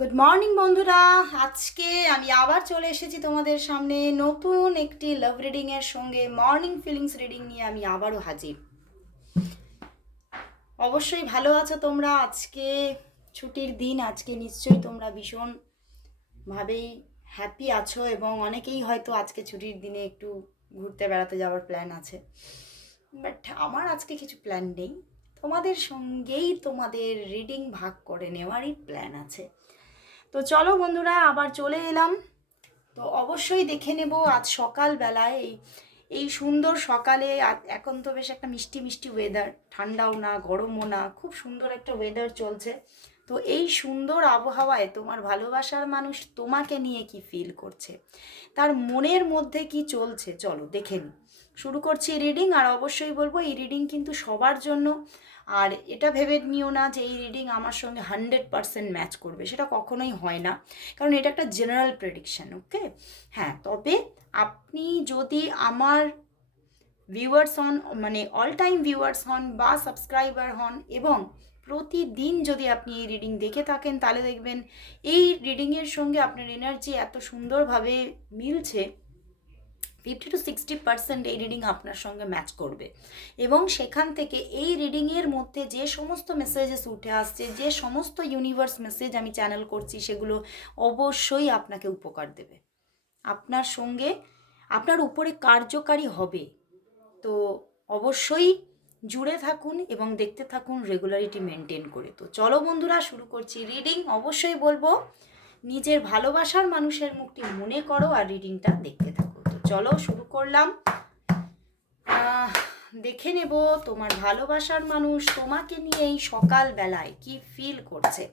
Good morning বন্ধুরা। আজকে আমি আবার চলে এসেছি তোমাদের সামনে নতুন একটি লাভ রিডিংয়ের সঙ্গে মর্নিং ফিলিংস রিডিং নিয়ে আমি আবারও হাজির। অবশ্যই ভালো আছো তোমরা। আজকে ছুটির দিন, আজকে নিশ্চয়ই তোমরা ভীষণ ভাবেই হ্যাপি আছো এবং অনেকেই হয়তো আজকে ছুটির দিনে একটু ঘুরতে বেড়াতে যাওয়ার প্ল্যান আছে। বাট আমার আজকে কিছু প্ল্যান নেই। তোমাদের সঙ্গেই তোমাদের রিডিং ভাগ করে নেওয়ারই প্ল্যান আছে। তো চলো বন্ধুরা, আবার চলে এলাম। তো অবশ্যই দেখে নেব আজ সকালবেলায় এই এই সুন্দর সকালে এখন তো বেশ একটা মিষ্টি মিষ্টি ওয়েদার ঠান্ডাও না, গরমও না, খুব সুন্দর একটা ওয়েদার চলছে। তো এই সুন্দর আবহাওয়ায় তোমার ভালোবাসার মানুষ তোমাকে নিয়ে কি ফিল করছে? তার মনের মধ্যে কি চলছে? চলো দেখে নিই শুরু করছি রিডিং আর অবশ্যই বলব, এই রিডিং কিন্তু সবার জন্য আর এটা ভেবে নিও না যে এই রিডিং আমার সঙ্গে হান্ড্রেড পারসেন্ট ম্যাচ করবে, সেটা কখনোই হয় না। কারণ এটা একটা জেনারেল প্রেডিকশন ওকে হ্যাঁ তবে আপনি যদি আমার ভিউয়ার্স হন মানে অল টাইম ভিউয়ার্স হন বা সাবস্ক্রাইবার হন এবং প্রতিদিন যদি আপনি এই রিডিং দেখে থাকেন, তাহলে দেখবেন এই রিডিংয়ের সঙ্গে আপনার এনার্জি এত সুন্দরভাবে মিলছে। ফিফটি টু সিক্সটি পার্সেন্ট এই রিডিং আপনার সঙ্গে ম্যাচ করবে। এবং সেখান থেকে এই রিডিংয়ের মধ্যে যে সমস্ত মেসেজেস উঠে আসছে, যে সমস্ত ইউনিভার্স মেসেজ আমি চ্যানেল করছি, সেগুলো অবশ্যই আপনাকে উপকার দেবে। আপনার সঙ্গে, আপনার উপরে কার্যকারী হবে। তো অবশ্যই জুড়ে থাকুন এবং দেখতে থাকুন রেগুলারিটি মেনটেন করে। তো চলো বন্ধুরা, শুরু করছি রিডিং অবশ্যই বলব, নিজের ভালোবাসার মানুষের মুখটি মনে করো আর রিডিংটা দেখতে থাকো। চলো শুরু করলাম। দেখে নেব তোমার ভালোবাসার মানুষ তোমাকে নিয়ে এই সকালবেলায় কি ফিল করছে।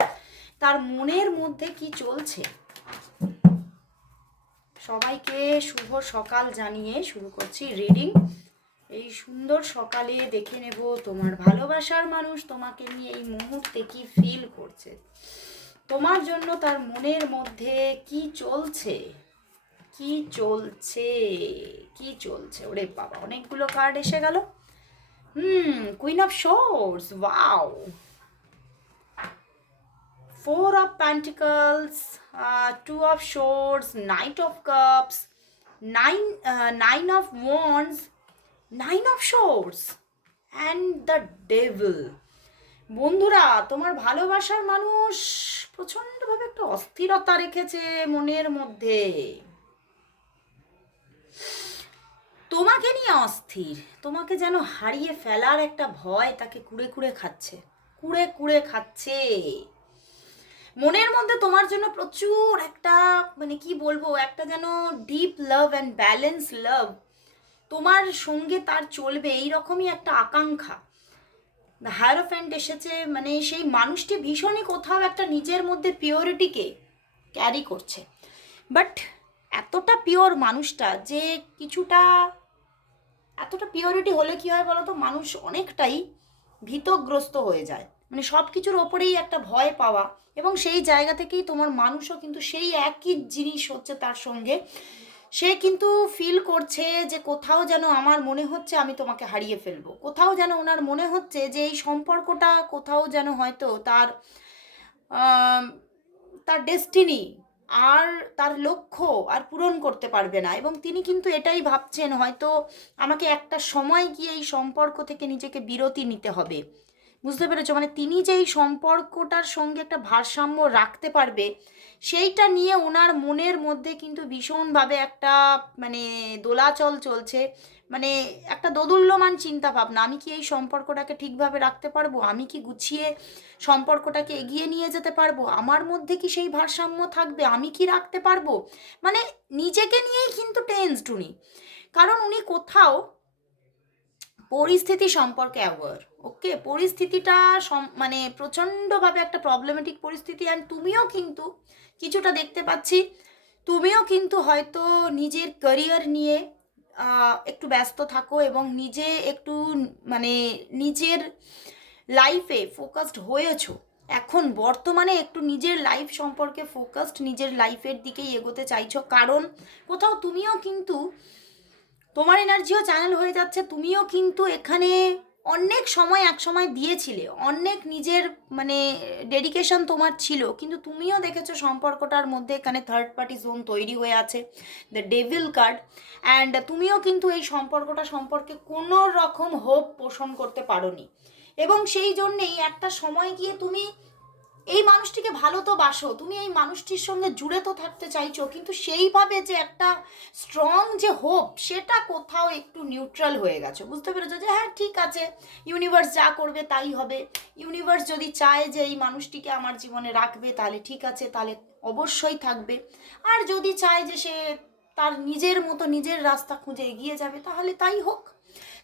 তার মনের মধ্যে কি চলছে? সবাইকে শুভ সকাল জানিয়ে শুরু করছি রিডিং এই সুন্দর সকালে দেখে নেব তোমার ভালোবাসার মানুষ তোমাকে নিয়ে এই মুহূর্তে কি ফিল করছে। তোমার জন্য তার মনের মধ্যে কি চলছে? কি চলছে? কি চলছে? ওরে বাবা, অনেকগুলো কার্ড এসে গেল। হুম queen of swords wow four of pentacles two of swords knight of cups nine nine of wands nine of swords and the devil বন্ধুরা, তোমার ভালোবাসার মানুষ প্রচণ্ডভাবে একটা অস্থিরতা রেখেছে মনের মধ্যে। তোমাকে নিয়ে অস্থির। তোমাকে যেন হারিয়ে ফেলার একটা ভয় তাকে কুড়ে কুড়ে খাচ্ছে। কুড়ে কুড়ে খাচ্ছে। মনের মধ্যে তোমার জন্য প্রচুর একটা মানে কি বলব, একটা যেন deep love and balance love তোমার সঙ্গে তার চলবে এই রকমই একটা আকাঙ্ক্ষা। হায়ারোফ্যান্ট এসেছে মানে সেই মানুষটি ভীষণই কোথাও একটা নিজের মধ্যে পিওরিটিকে ক্যারি করছে। বাট এতটা পিওর মানুষটা যে কিছুটা এতটা পিওরিটি হলে কি হয় বলো তো মানুষ অনেকটাই ভীতগ্রস্ত হয়ে যায়। মানে সব কিছুর ওপরেই একটা ভয় পাওয়া এবং সেই জায়গা থেকেই তোমার মানুষও কিন্তু সেই একই জিনিস হচ্ছে তার সঙ্গে। সে কিন্তু ফিল করছে যে কোথাও যেন আমার মনে হচ্ছে আমি তোমাকে হারিয়ে ফেলব। কোথাও যেন ওনার মনে হচ্ছে যে এই সম্পর্কটা কোথাও যেন হয়তো তার তার ডেস্টিনি আর তার লক্ষ্য আর পূরণ করতে পারবে না। এবং তিনি কিন্তু এটাই ভাবছেন, হয়তো আমাকে একটা সময় গিয়ে এই সম্পর্ক থেকে নিজেকে বিরতি নিতে হবে। বুঝতে পেরেছ? মানে তিনি যে এই সম্পর্কটার সঙ্গে একটা ভারসাম্য রাখতে পারবে সেইটা নিয়ে ওনার মনের মধ্যে কিন্তু ভীষণভাবে একটা মানে দোলাচল চলছে। মানে একটা দোদুল্যমান চিন্তা ভাবনা আমি কি এই সম্পর্কটাকে ঠিকভাবে রাখতে পারব? আমি কি গুছিয়ে সম্পর্কটাকে এগিয়ে নিয়ে যেতে পারব? আমার মধ্যে কি সেই ভারসাম্য থাকবে? আমি কি রাখতে পারব? মানে নিজেকে নিয়েই কিন্তু টেন্সড উনি। কারণ উনি কোথাও পরিস্থিতি সম্পর্কে অ্যাওয়ার ওকে পরিস্থিতিটা মানে প্রচণ্ডভাবে একটা প্রবলেমেটিক পরিস্থিতি। অ্যান্ড তুমিও কিন্তু কিছুটা দেখতে পাচ্ছি। তুমিও কিন্তু হয়তো নিজের ক্যারিয়ার নিয়ে একটু ব্যস্ত থাকো এবং নিজে একটু মানে নিজের লাইফে ফোকাসড হয়েছো। এখন বর্তমানে একটু নিজের লাইফ সম্পর্কে ফোকাসড নিজের লাইফের দিকেই এগোতে চাইছো। কারণ কোথাও তুমিও কিন্তু, তোমার এনার্জিও চ্যানেল হয়ে যাচ্ছে, তুমিও কিন্তু এখানে অনেক সময় এক সময় দিয়েছিলে, অনেক নিজের মানে ডেডিকেশন তোমার ছিল, কিন্তু তুমিও দেখেছ সম্পর্কটার মধ্যে এখানে থার্ড পার্টি জোন তৈরি হয়ে আছে দ্য ডেভিল কার্ড অ্যান্ড তুমিও কিন্তু এই সম্পর্কটা সম্পর্কে কোনো রকম হোপ পোষণ করতে পারোনি। এবং সেই জন্যেই একটা সময় গিয়ে তুমি এই মানুষটিকে ভালো তো বাসো, তুমি এই মানুষটির সঙ্গে জুড়ে তো থাকতে চাইছো, কিন্তু সেইভাবে যে একটা স্ট্রং যে হোপ সেটা কোথাও একটু নিউট্রাল হয়ে গেছে। বুঝতে পেরেছ যে হ্যাঁ ঠিক আছে ইউনিভার্স যা করবে তাই হবে। ইউনিভার্স যদি চায় যে এই মানুষটিকে আমার জীবনে রাখবে, তাহলে ঠিক আছে, তাহলে অবশ্যই থাকবে। আর যদি চায় যে সে তার নিজের মতো নিজের রাস্তা খুঁজে এগিয়ে যাবে, তাহলে তাই হোক।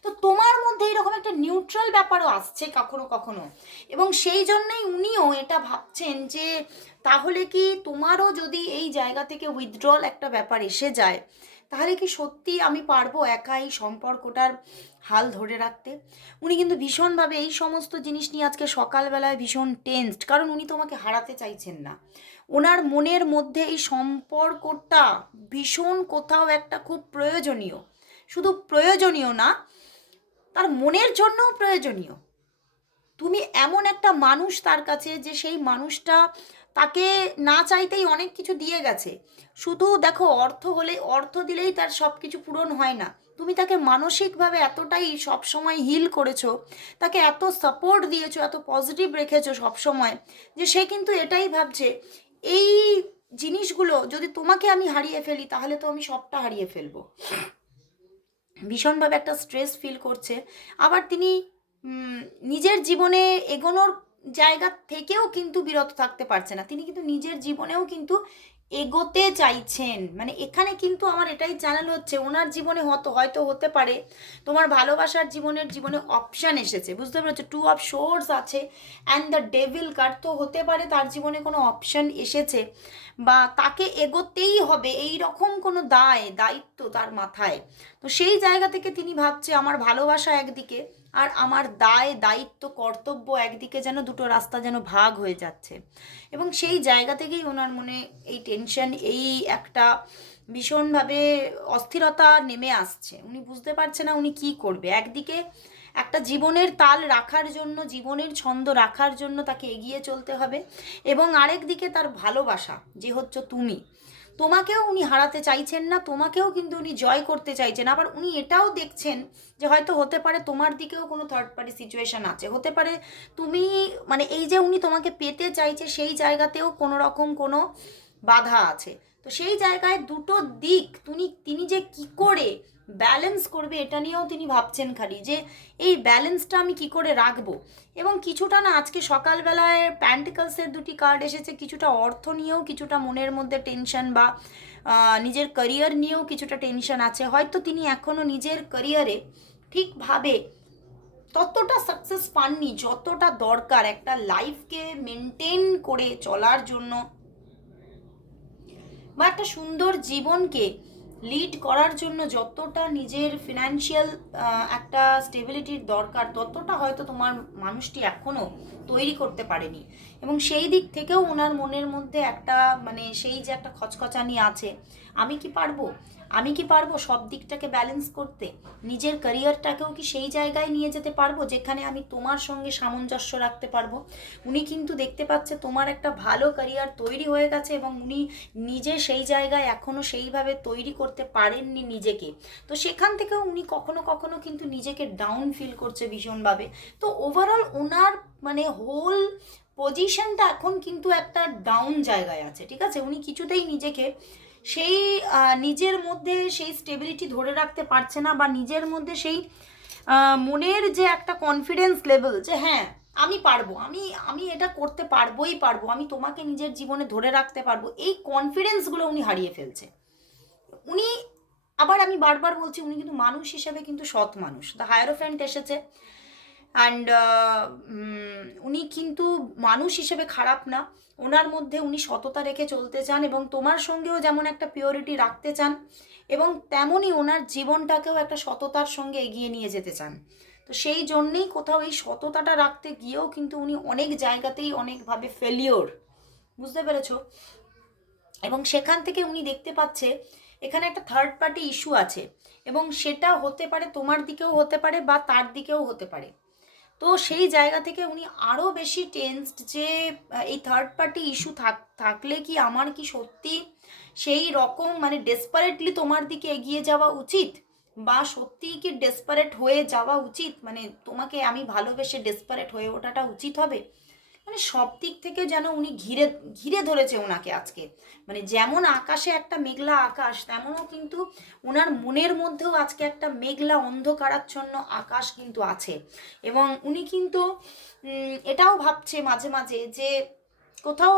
তো তোমার মধ্যে এরকম একটা নিউট্রাল ব্যাপারও আসছে কখনো কখনো। এবং সেই জন্যই উনিও এটা ভাবছেন যে, তাহলে কি তোমারও যদি এই জায়গা থেকে উইথড্রল একটা ব্যাপার এসে যায়, তাহলে কি সত্যি আমি পারব একা এই সম্পর্কটার হাল ধরে রাখতে? উনি কিন্তু ভীষণভাবে এই সমস্ত জিনিস নিয়ে আজকে সকালবেলায় ভীষণ টেন্সড কারণ উনি তোমাকে হারাতে চাইছেন না। ওনার মনের মধ্যে এই সম্পর্কটা ভীষণ কোথাও একটা খুব প্রয়োজনীয়। শুধু প্রয়োজনীয় না, তার মনের জন্যও প্রয়োজনীয়। তুমি এমন একটা মানুষ তার কাছে যে সেই মানুষটা তাকে না চাইতেই অনেক কিছু দিয়ে গেছে। শুধু দেখো অর্থ হলে, অর্থ দিলেই তার সব কিছু পূরণ হয় না। তুমি তাকে মানসিকভাবে এতটাই সবসময় হিল করেছ, তাকে এত সাপোর্ট দিয়েছ, এত পজিটিভ রেখেছো সবসময় যে সে কিন্তু এটাই ভাবছে, এই জিনিসগুলো যদি তোমাকে আমি হারিয়ে ফেলি, তাহলে তো আমি সবটা হারিয়ে ফেলব। ভীষণভাবে একটা স্ট্রেস ফিল করছে। আবার তিনি নিজের জীবনে এগোনোর জায়গা থেকেও কিন্তু বিরত থাকতে পারছে না। তিনি কিন্তু নিজের জীবনেও কিন্তু এগোতে চাইছেন। মানে এখানে কিন্তু আমার এটাই চ্যানেল হচ্ছে, ওনার জীবনে হয়তো হয়তো হতে পারে। তোমার ভালোবাসার জীবনের জীবনে অপশান এসেছে, বুঝতে পেরেছ? টু অফ শোর্স আছে অ্যান্ড দ্য ডেভিল কার্ড তো হতে পারে, তার জীবনে কোনো অপশান এসেছে। বা তাকে এগোতেই হবে এই রকম কোনো দায়, দায়িত্ব তার মাথায়। তো সেই জায়গা থেকে তিনি ভাবছে, আমার ভালোবাসা একদিকে আর আমার দায়, দায়িত্ব, কর্তব্য একদিকে যেন দুটো রাস্তা যেন ভাগ হয়ে যাচ্ছে। এবং সেই জায়গা থেকেই ওনার মনে এই টেনশন, এই একটা ভীষণভাবে অস্থিরতা নেমে আসছে। উনি বুঝতে পারছে না উনি কি করবে। একদিকে একটা জীবনের তাল রাখার জন্য, জীবনের ছন্দ রাখার জন্য তাকে এগিয়ে চলতে হবে এবং আরেক দিকে তার ভালোবাসা, যে হচ্ছে তুমি। তোমাকেও উনি হারাতে চাইছেন না, তোমাকেও কিন্তু উনি জয় করতে চাইছেন। আবার উনি এটাও দেখছেন যে হয়তো হতে পারে তোমার দিকেও কোনো থার্ড পার্টি সিচুয়েশান আছে। হতে পারে তুমি মানে এই যে উনি তোমাকে পেতে চাইছে, সেই জায়গাতেও কোনো রকম কোনো বাধা আছে। তো সেই জায়গায় দুটো দিক, তুমি, তিনি যে কি করে ব্যালেন্স করবে, এটা নিয়েও তিনি ভাবছেন খালি যে এই ব্যালেন্সটা আমি কি করে রাখব? এবং কিছুটা না আজকে সকালবেলায় প্যান্টিকলসের দুটি কার্ড এসেছে, কিছুটা অর্থ নিয়েও, কিছুটা মনের মধ্যে টেনশন বা নিজের ক্যারিয়ার নিয়েও কিছুটা টেনশন আছে। হয়তো তিনি এখনও নিজের ক্যারিয়ারে ঠিকভাবে ততটা সাকসেস পাননি, যতটা দরকার একটা লাইফকে মেনটেন করে চলার জন্য। বা একটা সুন্দর জীবনকে লিড করার জন্য যতটা নিজের ফিনান্সিয়াল একটা স্টেবিলিটির দরকার, ততটা হয়তো তোমার মানুষটি এখনও তৈরি করতে পারেনি। এবং সেই দিক থেকেও ওনার মনের মধ্যে একটা মানে সেই যে একটা খচখচানি আছে, আমি কি পারব? আমি কি পারব সব দিকটাকে ব্যালেন্স করতে? নিজের ক্যারিয়ারটাকেও কি সেই জায়গায় নিয়ে যেতে পারব যেখানে আমি তোমার সঙ্গে সামঞ্জস্য রাখতে পারব? উনি কিন্তু দেখতে পাচ্ছে তোমার একটা ভালো ক্যারিয়ার তৈরি হয়ে গেছে এবং উনি নিজে সেই জায়গায় এখনও সেইভাবে তৈরি করতে পারেননি নিজেকে। তো সেখান থেকেও উনি কখনো কখনো কিন্তু নিজেকে ডাউন ফিল করছে ভীষণভাবে। তো ওভারঅল ওনার মানে হোল পজিশনটা এখন কিন্তু একটা ডাউন জায়গায় আছে, ঠিক আছে? উনি কিছুতেই নিজেকে সেই নিজের মধ্যে সেই স্টেবিলিটি ধরে রাখতে পারছে না বা নিজের মধ্যে সেই মনের যে একটা কনফিডেন্স লেভেল যে হ্যাঁ আমি পারব, আমি আমি এটা করতে পারবোই পারব, আমি তোমাকে নিজের জীবনে ধরে রাখতে পারব, এই কনফিডেন্সগুলো উনি হারিয়ে ফেলছে। উনি, আবার আমি বারবার বলছি, উনি কিন্তু মানুষ হিসেবে কিন্তু সৎ মানুষ। দ্য হায়ারোফ্যান্ট এসেছে। অ্যান্ড উনি কিন্তু মানুষ হিসেবে খারাপ না। ওনার মধ্যে উনি সততা রেখে চলতে চান এবং তোমার সঙ্গেও যেমন একটা পিওরিটি রাখতে চান এবং তেমনই ওনার জীবনটাকেও একটা সততার সঙ্গে এগিয়ে নিয়ে যেতে চান। তো সেই জন্যেই কোথাও এই সততাটা রাখতে গিয়েও কিন্তু উনি অনেক জায়গাতেই অনেকভাবে ফেলিওর বুঝতে পেরেছ? এবং সেখান থেকে উনি দেখতে পাচ্ছে এখানে একটা থার্ড পার্টি ইস্যু আছে এবং সেটা হতে পারে তোমার দিকেও হতে পারে বা তার দিকেও হতে পারে। তো সেই জায়গা থেকে উনি আরও বেশি টেন্সড যে এই থার্ড পার্টি ইস্যু থাক, থাকলে কি আমার কি সত্যি সেই রকম মানে ডেসপারেটলি তোমার দিকে এগিয়ে যাওয়া উচিত? বা সত্যিই কি ডেসপারেট হয়ে যাওয়া উচিত? মানে তোমাকে আমি ভালোবেসে ডেসপারেট হয়ে ওঠাটা উচিত হবে? মানে সব দিক থেকে যেন উনি ঘিরে ঘিরে ধরেছে ওনাকে আজকে। মানে যেমন আকাশে একটা মেঘলা আকাশ, তেমনও কিন্তু ওনার মনের মধ্যেও আজকে একটা মেঘলা অন্ধকারাচ্ছন্ন আকাশ কিন্তু আছে। এবং উনি কিন্তু এটাও ভাবছে মাঝে মাঝে যে কোথাও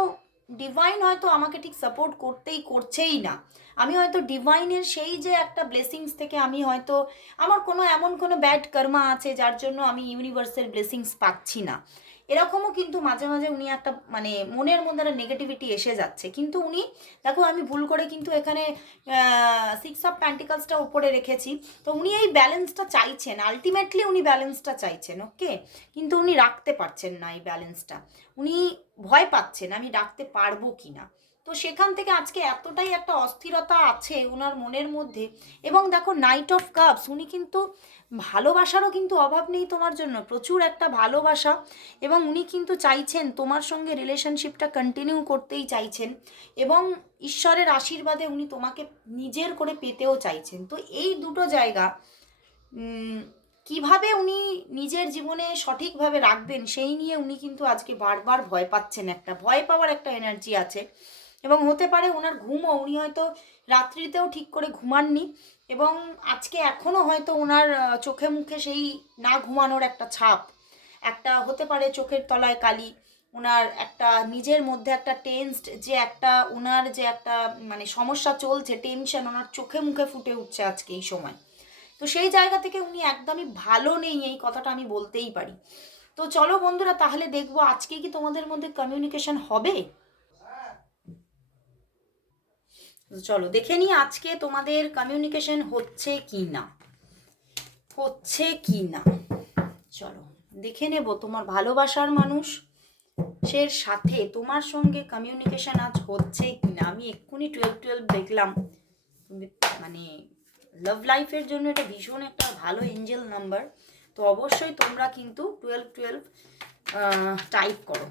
ডিভাইন হয়তো আমাকে ঠিক সাপোর্ট করতেই করছেই না। আমি হয়তো ডিভাইনের সেই যে একটা ব্লেসিংস থেকে আমি হয়তো, আমার কোনো এমন কোনো ব্যাড কর্মা আছে যার জন্য আমি ইউনিভার্সের ব্লেসিংস পাচ্ছি না। এরকমও কিন্তু মাঝে মাঝে উনি একটা মানে মনের মধ্যে একটা নেগেটিভিটি এসে যাচ্ছে। কিন্তু উনি, দেখো আমি ভুল করে কিন্তু এখানে সিক্স অফ প্যান্টিকালসটা উপরে রেখেছি। তো উনি এই ব্যালেন্সটা চাইছেন আলটিমেটলি উনি ব্যালেন্সটা চাইছেন ওকে কিন্তু উনি রাখতে পারছেন না এই ব্যালেন্সটা উনি ভয় পাচ্ছেন আমি রাখতে পারব কি না তো সেখান থেকে আজকে এতটাই একটা অস্থিরতা আছে ওনার মনের মধ্যে। এবং দেখো নাইট অফ কাপস উনি কিন্তু ভালোবাসারও কিন্তু অভাব নেই তোমার জন্য, প্রচুর একটা ভালোবাসা। এবং উনি কিন্তু চাইছেন, তোমার সঙ্গে রিলেশনশিপটা কন্টিনিউ করতেই চাইছেন। এবং ঈশ্বরের আশীর্বাদে উনি তোমাকে নিজের করে পেতেও চাইছেন। তো এই দুটো জায়গা কীভাবে উনি নিজের জীবনে সঠিকভাবে রাখবেন, সেই নিয়ে উনি কিন্তু আজকে বারবার ভয় পাচ্ছেন একটা, ভয় পাওয়ার একটা এনার্জি আছে। এবং হতে পারে ওনার ঘুমও, উনি হয়তো রাত্রিতেও ঠিক করে ঘুমাননি এবং আজকে এখনও হয়তো ওনার চোখে মুখে সেই না ঘুমানোর একটা ছাপ। একটা হতে পারে চোখের তলায় কালি ওনার একটা নিজের মধ্যে একটা টেন্সড যে একটা ওনার যে একটা মানে সমস্যা চলছে টেনশন ওনার চোখে মুখে ফুটে উঠছে আজকে এই সময়। তো সেই জায়গা থেকে উনি একদমই ভালো নেই, এই কথাটা আমি বলতেই পারি। তো চলো বন্ধুরা, তাহলে দেখব আজকে কি তোমাদের মধ্যে কমিউনিকেশন হবে তো চলো, দেখে নিই আজকে তোমাদের কমিউনিকেশন হচ্ছে কি না হচ্ছে কি না চলো, দেখে নেব তোমার ভালোবাসার মানুষ সের সাথে তোমার সঙ্গে কমিউনিকেশন আজ হচ্ছে কি না আমি এক্ষুনি টুয়েলভ টুয়েলভ দেখলাম। মানে লাভ লাইফের জন্য এটা ভীষণ একটা ভালো এঞ্জেল নাম্বার তো অবশ্যই তোমরা কিন্তু টুয়েলভ টুয়েলভ টাইপ করো।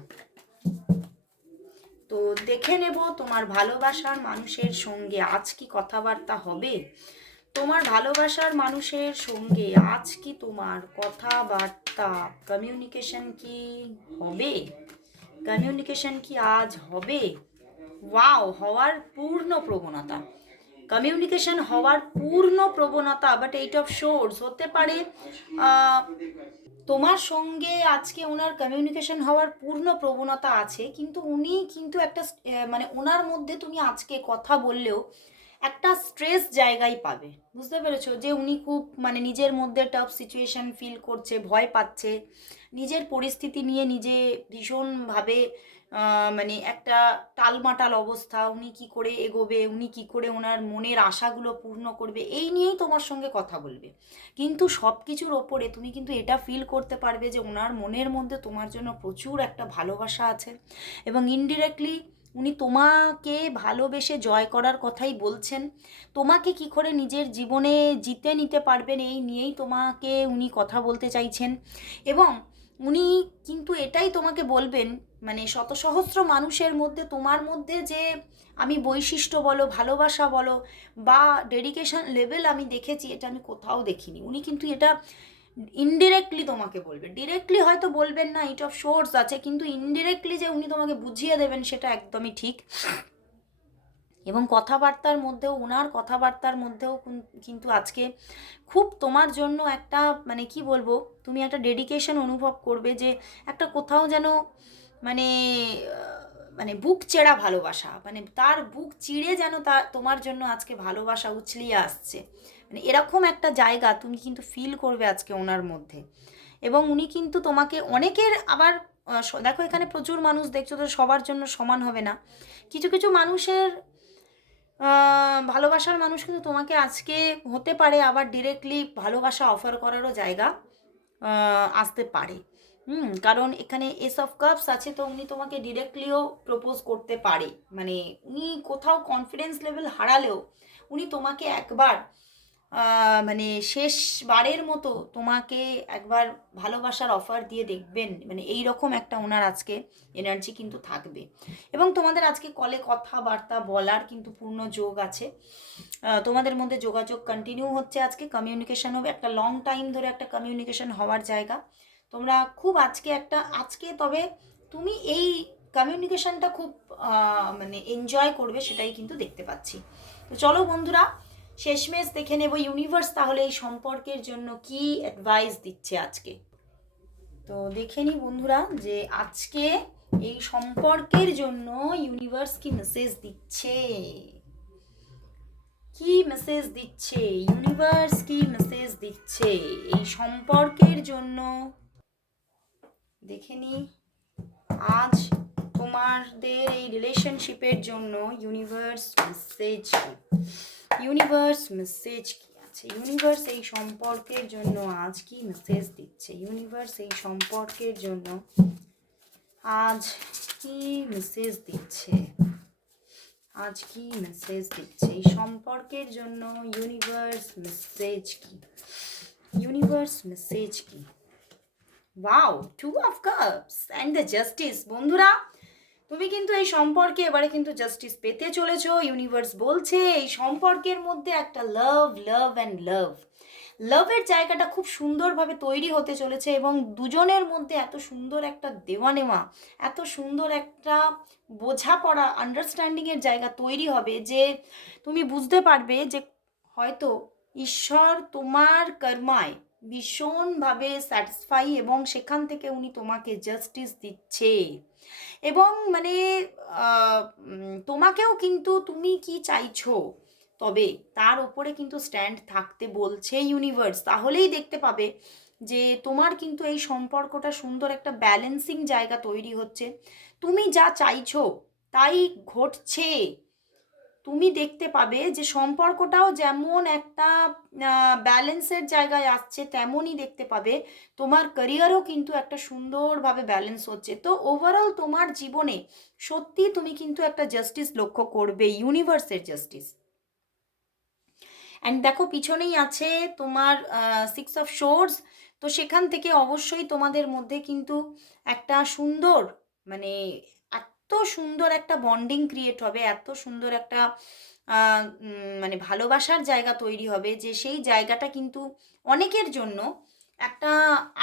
তো দেখে নেব তোমার ভালোবাসার মানুষের সঙ্গে আজ কি কথাবার্তা হবে। তোমার ভালোবাসার মানুষের সঙ্গে আজ কি তোমার কথাবার্তা কমিউনিকেশন কি হবে? কমিউনিকেশন কি আজ হবে? ওয়াও হওয়ার পূর্ণ প্রবণতা। কমিউনিকেশন হওয়ার পূর্ণ প্রবণতা বাট এইট অফ শোর্স হতে পারে তোমার সঙ্গে আজকে ওনার কমিউনিকেশন হওয়ার পূর্ণ প্রবণতা আছে, কিন্তু উনি কিন্তু একটা মানে ওনার মধ্যে তুমি আজকে কথা বললেও একটা স্ট্রেস জায়গায় পাবে। বুঝতে পেরেছ? যে উনি খুব মানে নিজের মধ্যে টাফ সিচুয়েশন ফিল করছে, ভয় পাচ্ছে, নিজের পরিস্থিতি নিয়ে নিজে ভীষণভাবে মানে একটা টালমাটাল অবস্থা, উনি কি করে এগোবে, উনি কি করে ওনার মনের আশাগুলো পূর্ণ করবে, এই নিয়েই তোমার সঙ্গে কথা বলবে। কিন্তু সব কিছুর ওপরে তুমি কিন্তু এটা ফিল করতে পারবে যে ওনার মনের মধ্যে তোমার জন্য প্রচুর একটা ভালোবাসা আছে এবং ইনডিরেক্টলি উনি তোমাকে ভালোবেসে জয় করার কথাই বলছেন। তোমাকে কি করে নিজের জীবনে জিতে নিতে পারবেন, এই নিয়েই তোমাকে উনি কথা বলতে চাইছেন। এবং উনি কিন্তু এটাই তোমাকে বলবেন মানে শত সহস্র মানুষের মধ্যে, তোমার মধ্যে যে আমি বৈশিষ্ট্য বলো, ভালোবাসা বলো, বা ডেডিকেশন লেভেল আমি দেখেছি, এটা আমি কোথাও দেখিনি। উনি কিন্তু এটা ইনডিরেক্টলি তোমাকে বলবেন ডিরেক্টলি হয়তো বলবেন না ইট অফ সোর্স আছে, কিন্তু ইনডিরেক্টলি যে উনি তোমাকে বুঝিয়ে দেবেন, সেটা একদমই ঠিক। এবং কথাবার্তার মধ্যেও ওনার কথাবার্তার মধ্যেও কিন্তু আজকে খুব তোমার জন্য একটা মানে কি বলব, তুমি একটা ডেডিকেশন অনুভব করবে যে একটা কোথাও যেন মানে মানে বুক চেরা ভালোবাসা মানে তার বুক চিড়ে যেন তা, তোমার জন্য আজকে ভালোবাসা উছলিয়ে আসছে। মানে এরকম একটা জায়গা তুমি কিন্তু ফিল করবে আজকে ওনার মধ্যে। এবং উনি কিন্তু তোমাকে অনেকের আবার দেখো এখানে প্রচুর মানুষ দেখছ, তো সবার জন্য সমান হবে না। কিছু কিছু মানুষের ভালোবাসার মানুষ কিন্তু তোমাকে আজকে হতে পারে, আবার ডিরেক্টলি ভালোবাসা অফার করারও জায়গা আসতে পারে। হুম, কারণ এখানে এস অফ কাপস আছে, তো উনি তোমাকে ডিরেক্টলিও প্রপোজ করতে পারে। মানে উনি কোথাও কনফিডেন্স লেভেল হারালেও উনি তোমাকে একবার মানে শেষবারের মতো তোমাকে একবার ভালোবাসার অফার দিয়ে দেখবেন। মানে এই রকম একটা ওনার আজকে এনার্জি কিন্তু থাকবে। এবং তোমাদের আজকে কলে কথাবার্তা বলার কিন্তু পূর্ণ যোগ আছে। তোমাদের মধ্যে যোগাযোগ কন্টিনিউ হচ্ছে আজকে। কমিউনিকেশনও একটা লং টাইম ধরে একটা কমিউনিকেশন হওয়ার জায়গা। তোমরা খুব আজকে একটা, আজকে তবে তুমি এই কমিউনিকেশনটা খুব মানে এনজয় করবে সেটাই কিন্তু দেখতে পাচ্ছি। তো চলো বন্ধুরা শেষমেশ দেখে নেব ইউনিভার্স তাহলে এই সম্পর্কের জন্য কি অ্যাডভাইস দিচ্ছে আজকে। তো দেখে নি বন্ধুরা যে আজকে এই সম্পর্কের জন্য ইউনিভার্স কি মেসেজ দিচ্ছে। কি মেসেজ দিচ্ছে? ইউনিভার্স কি মেসেজ দিচ্ছে? এই সম্পর্কের জন্য। দেখে নি। আজ তোমাদের এই রিলেশনশিপের জন্য ইউনিভার্স মেসেজ ইউনিভার্স মেসেজ কি আছে? ইউনিভার্স এই সম্পর্কের জন্য আজ কি মেসেজ দিচ্ছে? ইউনিভার্স এই সম্পর্কের জন্য আজ কি মেসেজ দিচ্ছে? আজ কি মেসেজ দিচ্ছে? এই সম্পর্কের জন্য ইউনিভার্স মেসেজ কি? ইউনিভার্স মেসেজ কি? Wow two of cups and the justice বন্ধুরা। তুমি কিন্তু এই সম্পর্কে এবারে কিন্তু জাস্টিস পেতে চলেছো। ইউনিভার্স বলছে এই সম্পর্কের মধ্যে একটা লাভ লাভ অ্যান্ড লাভ লাভের জায়গাটা খুব সুন্দরভাবে তৈরি হতে চলেছে এবং দুজনের মধ্যে এত সুন্দর একটা দেওয়া নেওয়া এত সুন্দর একটা বোঝাপড়া আন্ডারস্ট্যান্ডিংয়ের জায়গা তৈরি হবে যে তুমি বুঝতে পারবে যে হয়তো ঈশ্বর তোমার কর্মায় ভীষণভাবে স্যাটিসফাই এবং সেখান থেকে উনি তোমাকে জাস্টিস দিচ্ছে। এবং মানে তোমাকেও কিন্তু তুমি কি চাইছো? তবে তার উপরে কিন্তু স্ট্যান্ড থাকতে বলছে ইউনিভার্স তাহলেই দেখতে পাবে যে তোমার কিন্তু এই সম্পর্কটা সুন্দর একটা ব্যালেন্সিং জায়গা তৈরি হচ্ছে। তুমি যা চাইছো তাই ঘটছে। তুমি দেখতে পাবে যে সম্পর্কটাও যেমন একটা ব্যালেন্সের জায়গায় আসছে, তেমনই দেখতে পাবে। তোমার ক্যারিয়ারও কিন্তু একটা সুন্দরভাবে ব্যালেন্স হচ্ছে। তো ওভারঅল তোমার জীবনে সত্যি তুমি কিন্তু একটা জাস্টিস লক্ষ্য করবে ইউনিভার্সের জাস্টিস অ্যান্ড দেখো, পিছনেই আছে তোমার সিক্স অফ শোর্স তো সেখান থেকে অবশ্যই তোমাদের মধ্যে কিন্তু একটা সুন্দর মানে সুন্দর একটা বন্ডিং ক্রিয়েট হবে, এত সুন্দর একটা মানে ভালোবাসার জায়গা তৈরি হবে যে সেই জায়গাটা কিন্তু অনেকের জন্য একটা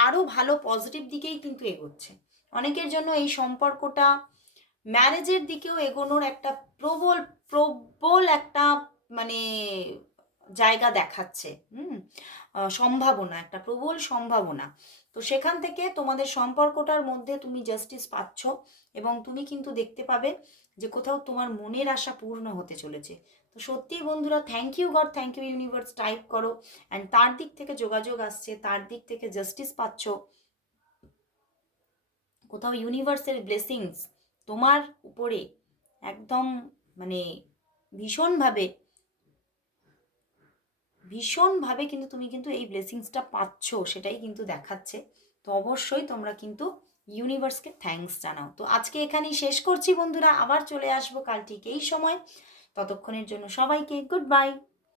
আরও ভালো পজিটিভ দিকেই কিন্তু এগোচ্ছে। অনেকের জন্য এই সম্পর্কটা ম্যারেজের দিকেও এগোনোর একটা প্রবল প্রবল একটা মানে জায়গা দেখাচ্ছে। হুম? সম্ভাবনা, একটা প্রবল সম্ভাবনা। তো সেখান থেকে তোমাদের সম্পর্কটার মধ্যে তুমি জাস্টিস পাচ্ছ এবং তুমি কিন্তু দেখতে পাবে যে কোথাও তোমার মনের আশা পূর্ণ হতে চলেছে। তো সত্যিই বন্ধুরা thank you god thank you universe type করো অ্যান্ড তার দিক থেকে যোগাযোগ আসছে, তার দিক থেকে জাস্টিস পাচ্ছ। কোথাও ইউনিভার্সের ব্লেসিংস তোমার উপরে একদম মানে ভীষণভাবে ভীষণভাবে কিন্তু তুমি কিন্তু এই ব্লেসিংসটা পাচ্ছ, সেটাই কিন্তু দেখাচ্ছে। তো অবশ্যই তোমরা কিন্তু ইউনিভার্সকে থ্যাংকস জানাও। তো আজকে এখানেই শেষ করছি বন্ধুরা, আবার চলে আসব কাল ঠিক এই সময়। ততক্ষণের জন্য সবাইকে গুড বাই